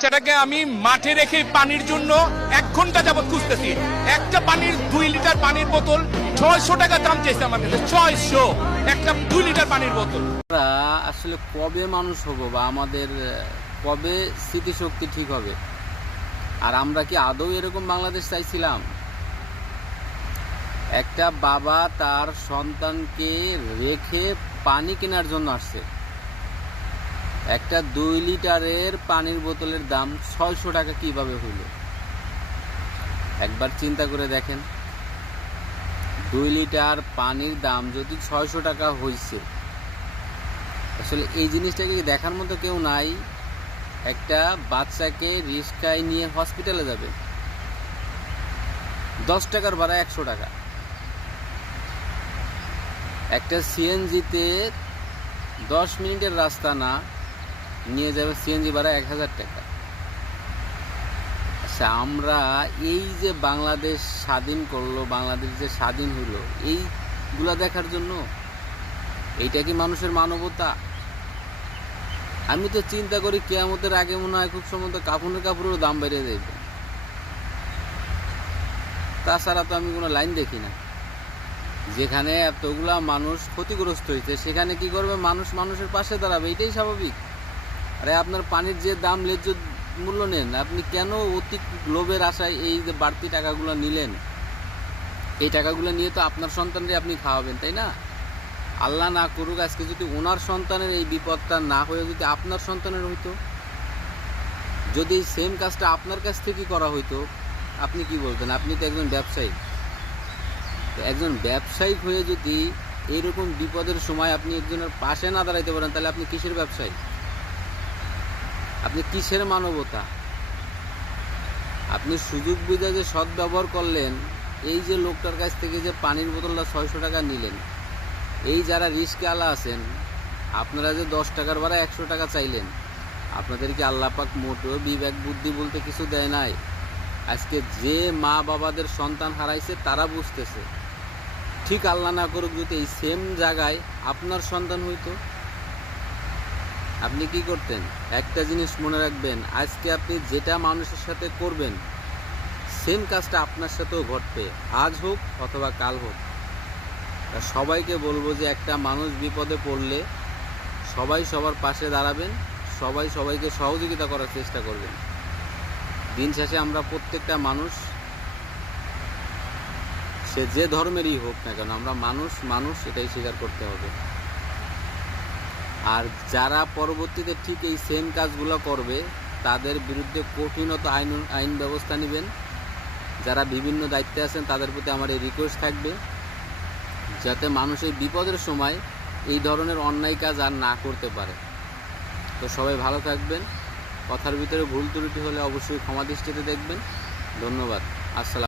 বাচ্চাটাকে আমি মাঠে রেখে পানির জন্য 1 ঘন্টা যাবত খুঁজতেছি। একটা পানির 2 লিটার পানির বোতল 600 টাকা দাম চাইছে আমার কাছে। 600 একটা 2 লিটার পানির বোতল। আমরা আসলে কবে মানুষ হব বা আমাদের কবে স্মৃতিশক্তি ঠিক হবে? আর আমরা কি আদৌ এরকম বাংলাদেশ চাইছিলাম? একটা বাবা তার সন্তানকে রেখে পানি কেনার জন্য আসছে। একটা 2 লিটারের পানির বোতলের দাম 600 টাকা কিভাবে হইল? একবার চিন্তা করে দেখেন, 2 লিটার পানির দাম যদি 600 টাকা হইছে, আসলে এই জিনিসটাকে দেখার মতো কেউ নাই। একটা বাচ্চাকে রিস্কায় নিয়ে হসপিটালে যাবে, 10 টাকার ভাড়া 100 টাকা। একটা সিএনজিতে 10 মিনিটের রাস্তা না নিয়ে যাবে, সিএনজি ভাড়া 1000 টাকা। আচ্ছা, আমরা এই যে বাংলাদেশ স্বাধীন করলো, বাংলাদেশ যে স্বাধীন হলো, এইগুলা দেখার জন্য? এইটা কি মানুষের মানবতা? আমি তো চিন্তা করি কিয়ামতের আগে মনে হয় খুব সম্ভবত কাপড়েরও দাম বেড়ে যাবে। তাছাড়া তো আমি কোনো লাইন দেখি না। যেখানে এতগুলা মানুষ ক্ষতিগ্রস্ত হয়েছে, সেখানে কি করবে? মানুষ মানুষের পাশে দাঁড়াবে, এটাই স্বাভাবিক। আরে আপনার পানির যে দাম ন্যায্য মূল্য নেন, আপনি কেন অতি লোভের আশায় এই যে বাড়তি টাকাগুলো নিলেন? এই টাকাগুলো নিয়ে তো আপনার সন্তানরে আপনি খাওয়াবেন, তাই না? আল্লাহ না করুক, আজকে যদি ওনার সন্তানের এই বিপদটা না হয়ে যদি আপনার সন্তানের হইতো, যদি এই সেম কাজটা আপনার কাছ থেকে করা হইতো, আপনি কি বলতেন? আপনি তো একজন ব্যবসায়ী। একজন ব্যবসায়িক হয়ে যদি এইরকম বিপদের সময় আপনি একজনের পাশে না দাঁড়াইতে পারেন, তাহলে আপনি কিসের ব্যবসায়ী? আপনি কিসের মানবতা? আপনি সুযোগ বুঝে যে সদ্ব্যবহার করলেন, এই যে লোকটার কাছ থেকে যে পানির বোতলটা 600 টাকা নিলেন, এই যারা রিস্কওয়ালা আছেন, আপনারা যে 10 টাকার ভাড়া 100 টাকা চাইলেন, আপনাদেরকে আল্লাহ পাক মোটেও বিবেক বুদ্ধি বলতে কিছু দেয় নাই। আজকে যে মা বাবাদের সন্তান হারাইছে তারা বুঝতেছে। ঠিক আল্লাহ না করুক, যদি এই সেম জায়গায় আপনার সন্তান হইতো, আপনি কি করতেন? একটা জিনিস মনে রাখবেন, আজকে আপনি যেটা মানুষের সাথে করবেন, সেম কাজটা আপনার সাথেও ঘটবে, আজ হোক অথবা কাল হোক। সবাইকে বলবো যে একটা মানুষ বিপদে পড়লে সবাই সবার পাশে দাঁড়াবেন, সবাই সবাইকে সহযোগিতা করার চেষ্টা করবেন। দিন শেষে আমরা প্রত্যেকটা মানুষ, সে যে ধর্মেরই হোক না কেন, আমরা মানুষ এটাই স্বীকার করতে হবে। আর যারা পরবর্তীতে ঠিক এই সেম কাজগুলো করবে, তাদের বিরুদ্ধে কঠিনত আইন ব্যবস্থা নেবেন। যারা বিভিন্ন দায়িত্বে আছেন, তাদের প্রতি আমার এই রিকোয়েস্ট থাকবে, যাতে মানুষের বিপদের সময় এই ধরনের অন্যায় কাজ আর না করতে পারে। তো সবাই ভালো থাকবেন। কথার ভিতরে ভুল ত্রুটি হলে অবশ্যই ক্ষমা দৃষ্টিতে দেখবেন। ধন্যবাদ। আসসালাম।